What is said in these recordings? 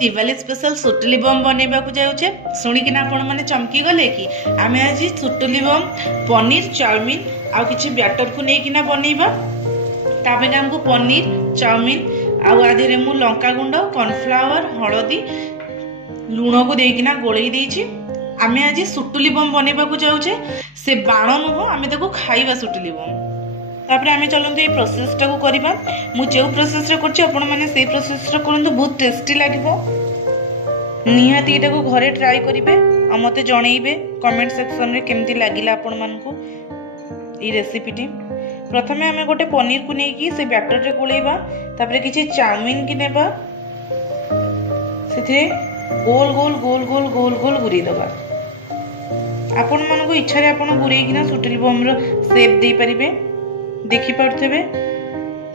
Diwali special सुटुली बम बनैबा को जाऊे शुणिकिना आपण मैंने चमकी गले कि आम आज सुटुली बम पनीर चाउमिन आउ किछि बैटर को लेकिना बनैबा। तापे हमको पनीर चाउमिन आउ आधे मु लंका गुंड कॉर्नफ्लावर हलदी लुण को देकिना गोलई देछि। आम आज सुटुली बम बनैबा को जाऊे से बाण नुह आम खाइबा सुटुली बम। तापरे आमे चलते ये प्रोसेसटा को करबा। मु जो प्रोसेस रे करछि आपण माने सेही प्रोसेस रे करंतु बहुत टेस्टी लागिबो। निहाती एटा को घरे ट्राई करिवे आ मते जणैबे कमेंट सेक्शन रे केमती लागिला आपण मानकु ई रेसिपीटी। प्रथमे आमे गोटे पनीर को नेकी से बैटर रे गोलेबा। तापरे किछि चाउमिन कि नेबा सेथे गोल गोल गोल गोल गोल गोल गुरी दबा। आपण मानकु इच्छा रे आपण गुरेई किना सुटुली बम रो शेप दे परिबे। देखि पारथेबे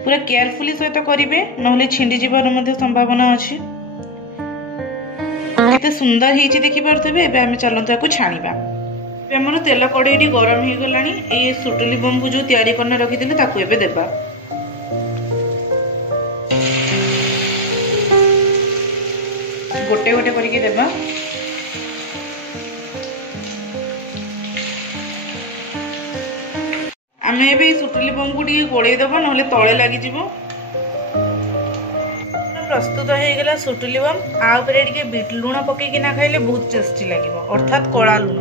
पूरा केयरफुली सहित करिवे नहले छिंडी जीवार मध्ये संभावना अछि। केते सुंदर हेछि देखि पारथेबे। एबे हम चलंत को छाणीबा। एबे हमर तेल कड़ेईटी गरम हे गलानी। ए सुटुली बम को जो तयारी करना रखि दिले ताकू एबे देबा। गोटे गोटे करके देबा। आमे भी सुटुली बम को गोड़े दबा नहले तले लगी जीवो। प्रस्तुत हो गला सुटुली बम। आ ऊपर टिके बीट लुण पकईकिना खाइले बहुत टेस्टी लगिवो अर्थात कला लुण।